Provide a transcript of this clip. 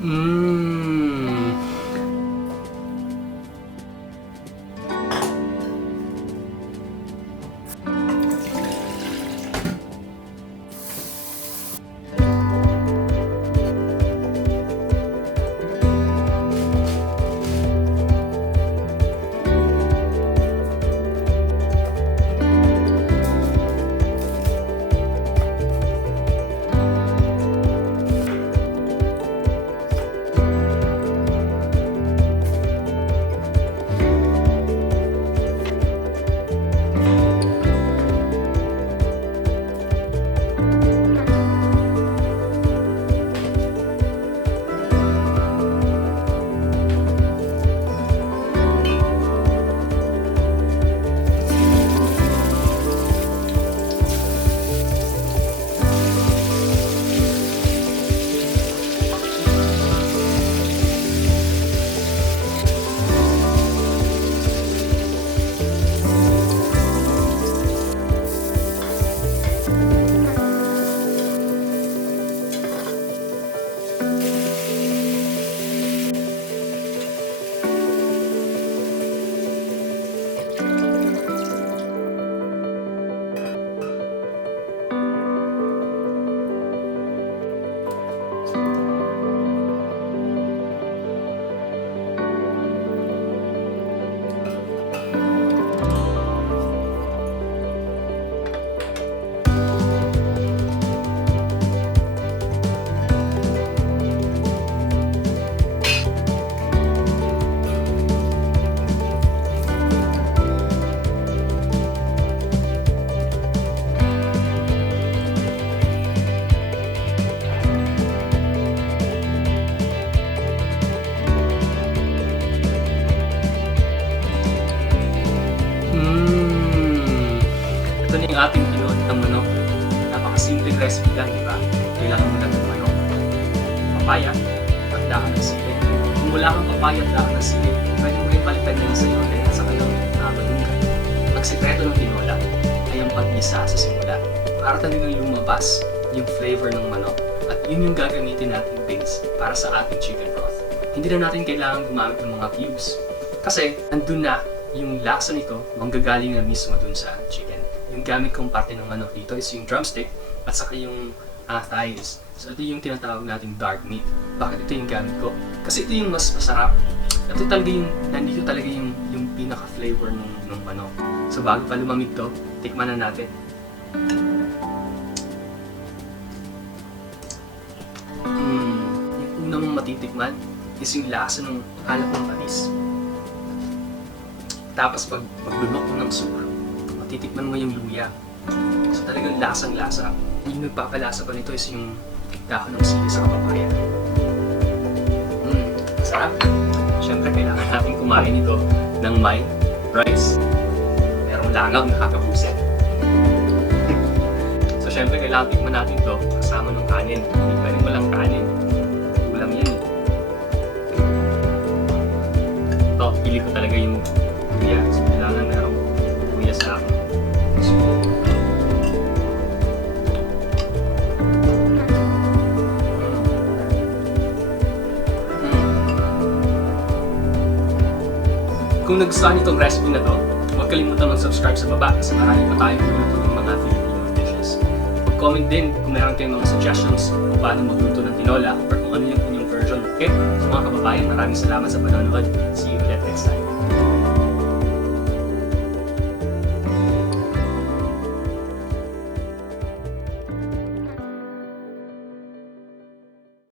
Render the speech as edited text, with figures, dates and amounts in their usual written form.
Mmm. Ito na yung ating pinuot ng manok. Napakasimpleng recipe lang, di ba? Kailangan mo lang ng manok, papaya, at dahon ng sili. Kung wala kang papaya at dahon ng sili, pwede mo rin palitan niya ng sayote at saka ng malunggay. Ang sekreto ng tinola ay ang pag-isa sa simula. Para talagang lumabas yung flavor ng manok at yun yung gagamitin natin base para sa ating chicken broth. Hindi na natin kailangan gumamit ng mga cubes kasi andun na yung lasa nito manggagaling na mismo dun sa chicken. Yung gamit kong parte ng manok dito is yung drumstick at saka yung thighs. So ito yung tinatawag nating dark meat. Bakit ito yung gamit ko? Kasi ito yung mas masarap. Ito talaga yung, nandito talaga yung pinaka-flavor ng manok. So bago pa lumamig to, tikman na natin. Yung una mong matitikman is yung lasa ng alak ng panis. Tapos pag maglunok mo ng soup, matitikman mo yung luya. So talagang lasang-lasa. Yung nagpapalasa pa nito is yung dahon ng sili sa papaya. Masarap. Siyempre kailangan natin kumain ito ng may rice. Merong langaw na kakapusin. So siyempre kailangan tikman natin ito kasama ng kanin. Hindi pwede walang kanin. Ulam yan eh. Ito, pili ko talaga yung luya. So kailangan merong luya sa akin. So, kung nagustuhan itong recipe na to, huwag kalimutan mag-subscribe sa baba kasi marami pa tayong luluto ng mga Filipino dishes. Mag-comment din kung meron kayong mga suggestions kung paano magluto ng tinola or kung ano yung inyong version. Okay? So mga kababayan, maraming salamat sa panonood. See you ulit next time.